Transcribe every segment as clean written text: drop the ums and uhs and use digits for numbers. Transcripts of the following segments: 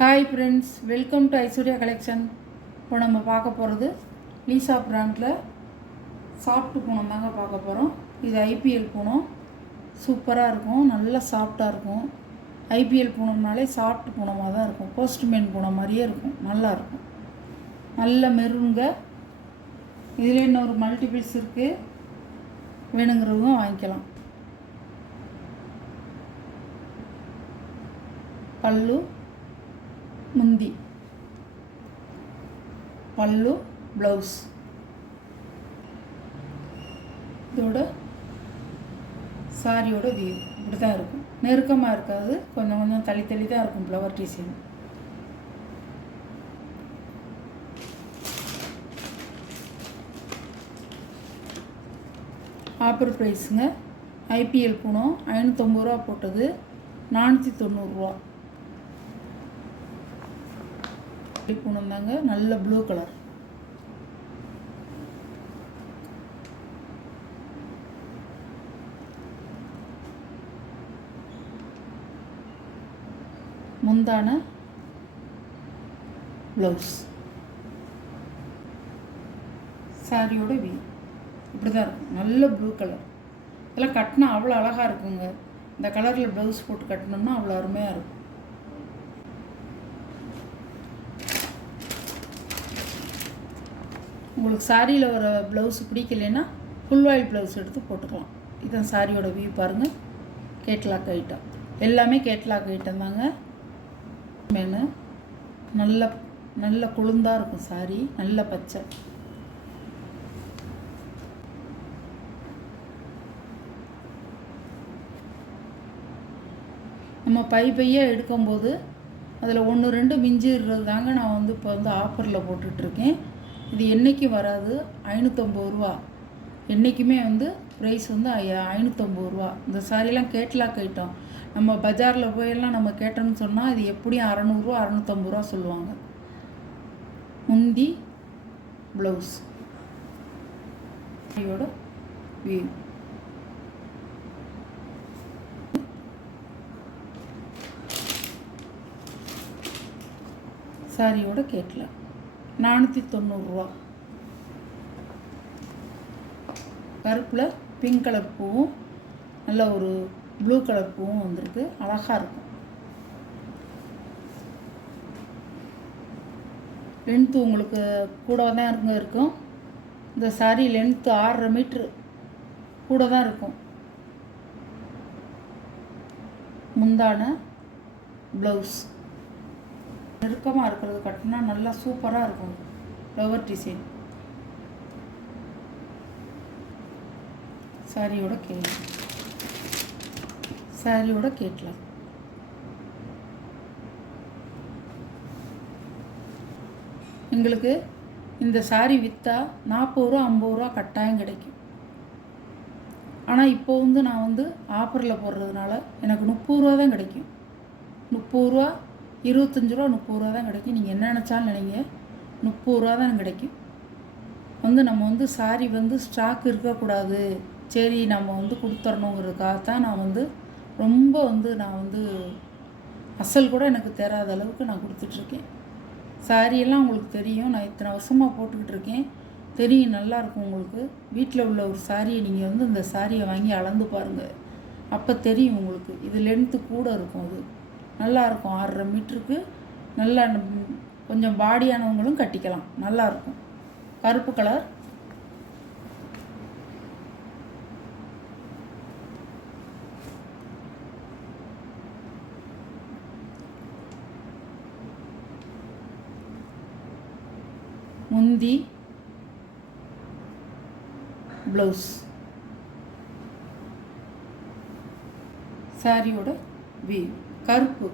Hi friends, welcome to Aishwarya collection. இப்போ நம்ம பார்க்க போகிறது லீசா பிராண்டில் சாஃப்ட் பூனம் தாங்க பார்க்க போகிறோம். இது ஐபிஎல் பூனம். சூப்பராக இருக்கும், நல்லா சாஃப்டாக இருக்கும். ஐபிஎல் பூனம்னாலே சாஃப்ட் பூனமாக தான் இருக்கும். போஸ்ட்மேன் பூனம் மாதிரியே இருக்கும், நல்லாயிருக்கும். நல்ல மெருங்க. இதில் இன்னொரு மல்டிபிள்ஸ் இருக்குது, வேணுங்கிறவங்க வாங்கிக்கலாம். பல்லு, முந்தி, பல்லு, ப்ளவுஸ். இதோட சாரியோட வியூ இப்படி தான் இருக்கும். நெருக்கமாக இருக்காது, கொஞ்சம் கொஞ்சம் தள்ளி தள்ளி தான் இருக்கும் ஃப்ளவர் டிசைன். ஆஃபர் ப்ரைஸுங்க. ஐபிஎல் பூனம் 550 ரூபா போட்டது 490 ரூபா. பூனம் தாங்க, நல்ல ப்ளூ கலர். முந்தான, ப்ளவுஸ், சாரியோட வியூ இப்படி தான் இருக்கும். நல்ல ப்ளூ கலர். இதெல்லாம் கட்டினா அவ்வளோ அழகாக இருக்குங்க. இந்த கலரில் ப்ளவுஸ் போட்டு கட்டினோம்னா அவ்வளோ அருமையாக இருக்கும். உங்களுக்கு சாரியில் வர ப்ளவுஸ் பிடிக்கலைன்னா ஃபுல் ஆயில் ப்ளவுஸ் எடுத்து போட்டுக்கலாம். இதுதான் சாரியோட வியூ பாருங்கள். கேட்லாக் ஐட்டம் எல்லாமே கேட்லாக் ஐட்டம் தாங்க. மேனு நல்ல நல்ல குளுந்தாக இருக்கும் சாரி, நல்ல பச்சை. நம்ம பையாக எடுக்கும்போது அதில் 1-2 மிஞ்சிடுறது தாங்க நான் இப்போ ஆஃபரில் போட்டுட்ருக்கேன். இது என்றைக்கும் வராது. 550 ரூபா என்றைக்குமே ப்ரைஸ் 550 ரூபா. இந்த சாரிலாம் கேட்லாக் ஐட்டம். நம்ம பஜாரில் போயெல்லாம் நம்ம கேட்டோம்னு சொன்னால் இது எப்படியும் 600 ரூபா 650 ரூபா சொல்லுவாங்க. முந்தி, ப்ளவுஸ், சாரியோட வியூ. சாரியோட கேட்லாக் 490 ரூபா. கருப்பில் பிங்க் கலர் பூவும் நல்ல ஒரு ப்ளூ கலர் பூவும் வந்திருக்கு, அழகாக இருக்கும். லென்த்து உங்களுக்கு கூட தான் இருக்கும். இந்த சாரி லென்த்து 6.5 மீட்ரு கூட தான் இருக்கும். முந்தான, ப்ளவுஸ் நெருக்கமாக இருக்கிறது கட்டினா நல்லா சூப்பராக இருக்கும். Flower design. சாரியோட கேட்லாக். எங்களுக்கு இந்த சாரி விற்றா 40 ரூபா 50 ரூபா கட்டாயம் கிடைக்கும். ஆனால் இப்போ நான் ஆஃபரில் போடுறதுனால எனக்கு 30 ரூபா தான் கிடைக்கும். 30 ரூபா, 25 ரூபா, 30 ரூபா தான் கிடைக்கும். நீங்கள் என்ன நினச்சாலும் நினைங்க, 30 ரூபா தான் கிடைக்கும். நம்ம சாரி ஸ்டாக் இருக்கக்கூடாது, சரி நம்ம கொடுத்துடணுங்கிறதுக்காகத்தான் நான் ரொம்ப நான் அசல் கூட எனக்கு தெரியாத அளவுக்கு நான் கொடுத்துட்ருக்கேன். சாரியெல்லாம் உங்களுக்கு தெரியும், நான் இத்தனை வருஷமாக போட்டுக்கிட்டு இருக்கேன், தெரியும், நல்லாயிருக்கும். உங்களுக்கு வீட்டில் உள்ள ஒரு சாரியை நீங்கள் இந்த சாரியை வாங்கி அளந்து பாருங்கள், அப்போ தெரியும் உங்களுக்கு. இது லென்த்து கூட இருக்கும், அது நல்லாயிருக்கும். 6.5 மீட்டருக்கு நல்லா கொஞ்சம் பாடியானவங்களும் கட்டிக்கலாம், நல்லாயிருக்கும். கருப்பு கலர். முந்தி, ப்ளவுஸ், சாரியோட வியூ. கருப்பு,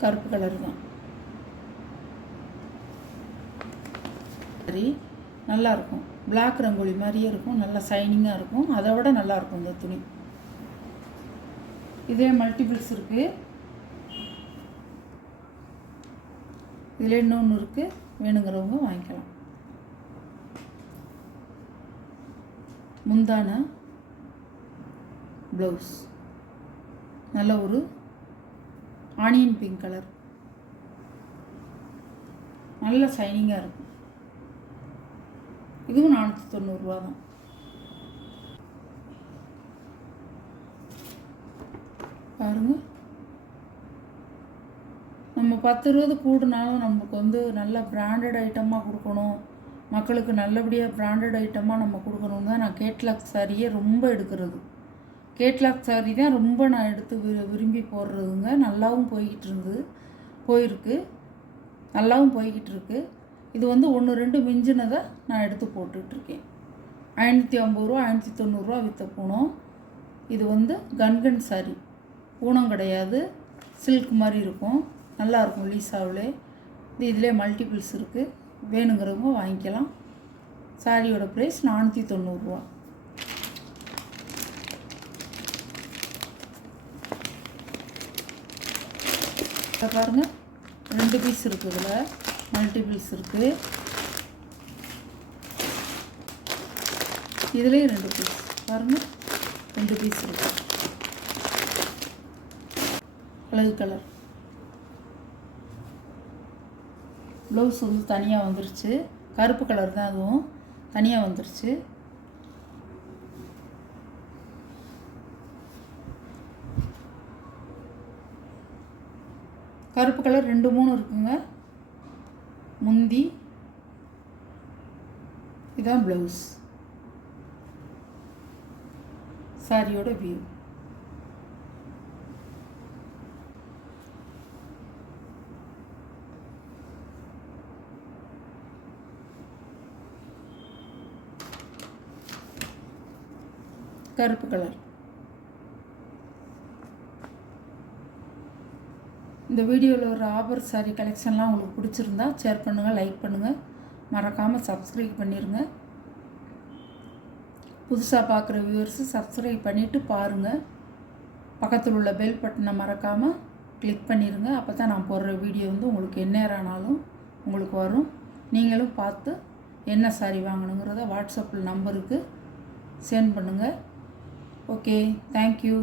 கருப்பு கலர் தான். சரி, நல்லாயிருக்கும். பிளாக் ரங்கோலி மாதிரியே இருக்கும், நல்லா ஷைனிங்காக இருக்கும். அதை விட நல்லாயிருக்கும் இந்த துணி. இதே மல்டிபிள்ஸ் இருக்குது. இதில் இன்னொன்று இருக்குது, வேணுங்கிறவங்க வாங்கிக்கலாம். முந்தான ப்ளவுஸ் நல்ல ஒரு ஆனியன் பிங்க் கலர், நல்ல ஷைனிங்காக இருக்கும். இதுவும் 490 தான். பாருங்கள், நம்ம 10-20 கூடுனாலும் நமக்கு வந்து நல்ல பிராண்டட் ஐட்டமாக கொடுக்கணும், மக்களுக்கு நல்லபடியாக பிராண்டட் ஐட்டமாக நம்ம கொடுக்கணும் தான் நான் கேட்லாக் சாரியே ரொம்ப எடுக்கிறது. கேட்லாக் சாரி தான் ரொம்ப நான் எடுத்து விரும்பி போடுறதுங்க. நல்லாவும் போயிருக்கு, நல்லாவும் போய்கிட்டு இருக்கு. இது வந்து 1-2 மிஞ்சினதை நான் எடுத்து போட்டுட்ருக்கேன். 550 ரூபா 590 ரூபா விற்ற பூனம். இது வந்து கன்கன் சாரி, பூனம் கிடையாது, சில்க் மாதிரி இருக்கும், நல்லாயிருக்கும் லீஸாவிலே. இதிலே மல்டிபிள்ஸ் இருக்குது, வேணுங்கிறவங்க வாங்கிக்கலாம். சாரியோட ப்ரைஸ் 490 ரூபா. இதை பாருங்கள், 2 பீஸ் இருக்குது, இதில் மல்டிபிள்ஸ் இருக்குது. இதுலேயும் 2 பீஸ் பாருங்கள், 2 பீஸ் இருக்குது. அழகு கலர் ப்ளவுஸ் வந்து தனியாக வந்துருச்சு. கருப்பு கலர் தான், அதுவும் தனியாக வந்துருச்சு. கருப்பு கலர் 2-3 இருக்குங்க. முந்தி இதான் ப்ளவுஸ். சாரியோட வியூ. கருப்பு கலர். இந்த வீடியோவில் ஒரு ஆபர் சாரி கலெக்ஷன்லாம் உங்களுக்கு பிடிச்சிருந்தா ஷேர் பண்ணுங்கள், லைக் பண்ணுங்கள், மறக்காமல் சப்ஸ்கிரைப் பண்ணிடுங்க. புதுசாக பார்க்குற வியூவர்ஸு சப்ஸ்கிரைப் பண்ணிவிட்டு பாருங்கள். பக்கத்தில் உள்ள பெல் பட்டனை மறக்காமல் கிளிக் பண்ணிடுங்க. அப்போ தான் நான் போடுற வீடியோ வந்து உங்களுக்கு எந்நேரம் ஆனாலும் உங்களுக்கு வரும். நீங்களும் பார்த்து என்ன சாரி வாங்கணுங்கிறத வாட்ஸ்அப்பில் நம்பருக்கு சென்ட் பண்ணுங்கள். Okay, thank you.